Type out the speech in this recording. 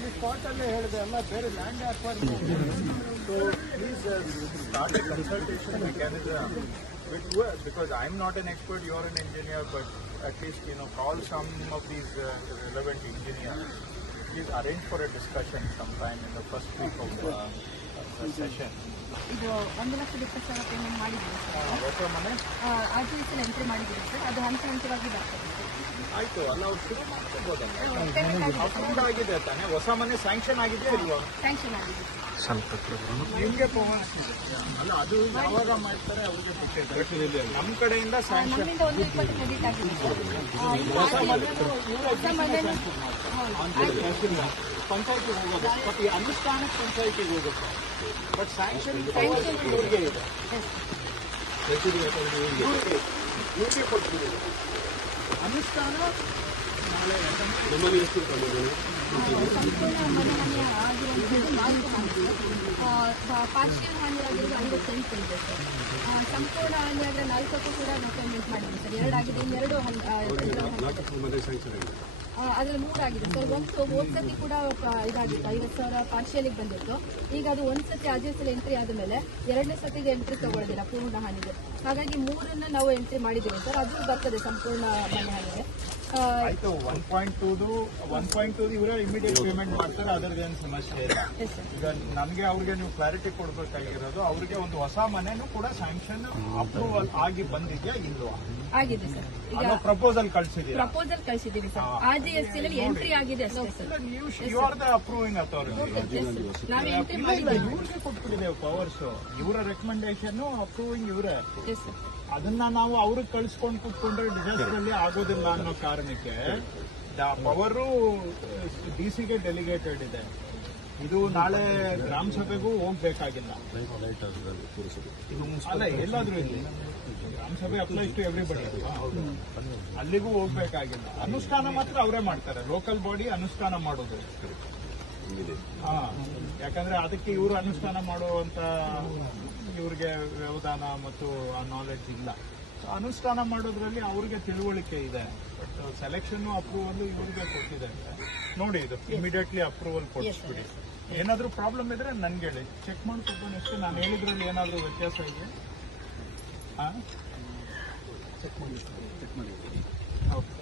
ನಾನು ಅಲ್ಲಿ ಸ್ಪಾಟಲ್ಲೇ ಹೇಳಿದೆ ಎಲ್ಲ ಬೇರೆ land acquire So please uh, start a consultation mechanism with who, because I'm not an expert, you're an engineer, but at least you know call some of these uh, relevant engineers. Please arrange for a discussion sometime in the first week of uh, the ಇದು ಒಂದು ಲಕ್ಷದ ಇಪ್ಪತ್ತು ಸಾವಿರ payment ಮಾಡಿದ್ದೀವಿ sir ಮನೆ R T S entry ಮಾಡಿದ್ದೀವಿ sir ಅದು ಹಂತ ಹಂತವಾಗಿ ಬರ್ತದೆ ಆಯ್ತು ಅಲ್ಲ ಅವ್ರು ಶುರು ಮಾಡ್ಕೋಬೋದಲ್ಲ ಆಗಿದೆ ತಾನೆ ಹೊಸ ಮನೆ ಸ್ಯಾಂಕ್ಷನ್ ಆಗಿದೆಯಾ ಇಲ್ವಾ ಸ್ಯಾಂಕ್ಷನ್ ಆಗಿದೆ ನಿಮ್ಗೆ ಪವರ್ಸ್ ಇದೆ ಅಲ್ಲ ಅದು ಯಾವಾಗ ಮಾಡ್ತಾರೆ ಅವ್ರಿಗೆ ನಮ್ಮ ಕಡೆಯಿಂದ ಸ್ಯಾಂಕ್ಷನ್ ಹೊಸ ಹೌದು ಪಂಚಾಯತಿಗೆ ಹೋಗೋದು. ಬಟ್ ಈ ಅನುಷ್ಠಾನಕ್ಕೆ ಪಂಚಾಯತಿಗೆ ಹೋಗುತ್ತೆ ಬಟ್ ಸ್ಯಾಂಕ್ಷನ್ ಇವ್ರಿಗೆ ಇದೆ. ಇವ್ರಿಗೆ ಕೊಟ್ಬಿಡಿ ಅನುಷ್ಠಾನ ನಾಳೆ ಸಂಪೂರ್ಣ ಮನೆ ಹಾನಿ ಪಾರ್ಷಿಯಲ್ ಆಗಿರೋದು ಐವತ್ತೆಂಟು ಇದೆ ಸರ್. ಆ, ಸಂಪೂರ್ಣ ಹಾನಿ ಆದರೆ ನಾಲ್ಕಕ್ಕೂ ಕೂಡ ನಾವು ಪೇಮೆಂಟ್ ಮಾಡಿದ್ವಿ ಸರ್. ಎರಡಾಗಿದೆ ಇನ್ನೆರಡು ಹನ್- ಆ, ಇದರ ಹಂತ- ಅದ್ರಲ್ಲಿ ಮೂರು ಆಗಿದೆ. ಸರ್ ಒಂದು ಒಂದ್ಸತಿ ಕೂಡ ಇದಾಗಿತ್ತು. ಐವತ್ತು ಸಾವಿರ ಪಾರ್ಷಿಯಲಿಗೆ ಬಂದಿತ್ತು. ಈಗ ಅದು ಒಂದ್ಸತಿ ಸಲ ಎಂಟ್ರಿ ಆದಮೇಲೆ ಎರಡನೇ ಸತಿಗೆ ಎಂಟ್ರಿ ತಗೊಳ್ಳೋದಿಲ್ಲ ಪೂರ್ಣ ಹಾನಿಗೆ. ಹಾಗಾಗಿ ಮೂರನ್ನ ನಾವು ಎಂಟ್ರಿ ಮಾಡಿದ್ದೀವಿ. ಸರ್ ಅದು ಬರ್ತದೆ ಸಂಪೂರ್ಣ ಮನೆ ಹಾನಿಗೆ. ಆಯ್ತು ಒನ್ ಪಾಯಿಂಟ್ ಟೂದು ಒನ್ ಪಾಯಿಂಟ್ ಟೂ ಇವರೇ ಇಮಿಡಿಯೇಟ್ ಪೇಮೆಂಟ್ ಮಾಡ್ತಾರೆ ಅದರದ್ದೇನು ಸಮಸ್ಯೆ ಇಲ್ಲ. ಈಗ ನಮಗೆ ಅವ್ರಿಗೆ ನೀವು ಕ್ಲಾರಿಟಿ ಕೊಡಬೇಕಾಗಿರೋದು ಅವ್ರಿಗೆ ಒಂದು ಹೊಸ ಮನೆನೂ ಕೂಡ ಸ್ಯಾಂಕ್ಷನ್ ಅಪ್ರೂವಲ್ ಆಗಿ ಬಂದಿದ್ಯಾ ಇಲ್ವಾ? ಆಗಿದೆ ಸರ್ ಈಗ ಪ್ರಪೋಸಲ್ ಕಳಿಸಿದೀವಿ proposal ಕಳಿಸಿದ್ದೀವಿ sir R G S C entry ಆಗಿದೆ ಅಷ್ಟೇ sir you are the approving authority ನಾವು ಎಂಟ್ರಿ ಇಲ್ಲ ಇಲ್ಲ ಇವ್ರಿಗೆ ಕೊಟ್ಬಿಟ್ಟಿದ್ದೇವೆ ಪವರ್ಸ್ ಇವರ ರೆಕಮೆಂಡೇಶನ್ ಅಪ್ರೂವಿಂಗ್ ಇವರೇ. ಎಸ್ ಸರ್ ಅದನ್ನ ನಾವು ಅವ್ರಿಗೆ ಕಳ್ಸ್ಕೊಂಡು ಕುತ್ಕೊಂಡ್ರೆ ಡಿಸಾಸ್ಟರ್ ಅಲ್ಲಿ ಆಗೋದಿಲ್ಲ ಅನ್ನೋ ಕಾರಣಕ್ಕೆ ಪವರು ಡಿ ಸಿಗೆ ಡೆಲಿಗೇಟೆಡ್ ಇದೆ. ಇದು ನಾಳೆ ಗ್ರಾಮ ಸಭೆಗೂ ಹೋಗ್ಬೇಕಾಗಿಲ್ಲ. ಅಲ್ಲ ಎಲ್ಲಾದ್ರೂ ಇಲ್ಲಿ ಗ್ರಾಮ ಸಭೆ ಅಪ್ಲೈ ಟು ಎವ್ರಿಬಡಿ ಅಲ್ಲಿಗೂ ಹೋಗ್ಬೇಕಾಗಿಲ್ಲ. ಅನುಷ್ಠಾನ ಮಾತ್ರ ಅವರೇ ಮಾಡ್ತಾರೆ. ಲೋಕಲ್ ಬಾಡಿ ಅನುಷ್ಠಾನ ಮಾಡೋದು. ಹಾ. ಯಾಕಂದ್ರೆ ಅದಕ್ಕೆ ಇವರು ಅನುಷ್ಠಾನ ಮಾಡುವಂತ ಇವ್ರಿಗೆ ವ್ಯವಧಾನ ಮತ್ತು ಆ ನಾಲೆಡ್ಜ್ ಇಲ್ಲ. ಅನುಷ್ಠಾನ ಮಾಡೋದ್ರಲ್ಲಿ ಅವ್ರಿಗೆ ತಿಳುವಳಿಕೆ ಇದೆ. ಬಟ್ ಸೆಲೆಕ್ಷನ್ ಅಪ್ರೂವಲ್ ಇವ್ರಿಗೆ ಕೊಟ್ಟಿದ್ದಾರೆ ನೋಡಿ ಇದು ಇಮಿಡಿಯೇಟ್ಲಿ ಅಪ್ರೂವಲ್ ಕೊಡಿಸ್ಬಿಡಿ ಏನಾದ್ರೂ ಪ್ರಾಬ್ಲಮ್ ಇದ್ರೆ ನನ್ಗೆ ಹೇಳಿ. ಚೆಕ್ ಮಾಡ್ಕೊಂಡು ಅಷ್ಟೇ. ನಾನು ಹೇಳಿದ್ರಲ್ಲಿ ಏನಾದರೂ ವ್ಯತ್ಯಾಸ ಇದೆ? ಹಾ? ಚೆಕ್ ಮಾಡಿ ಓಕೆ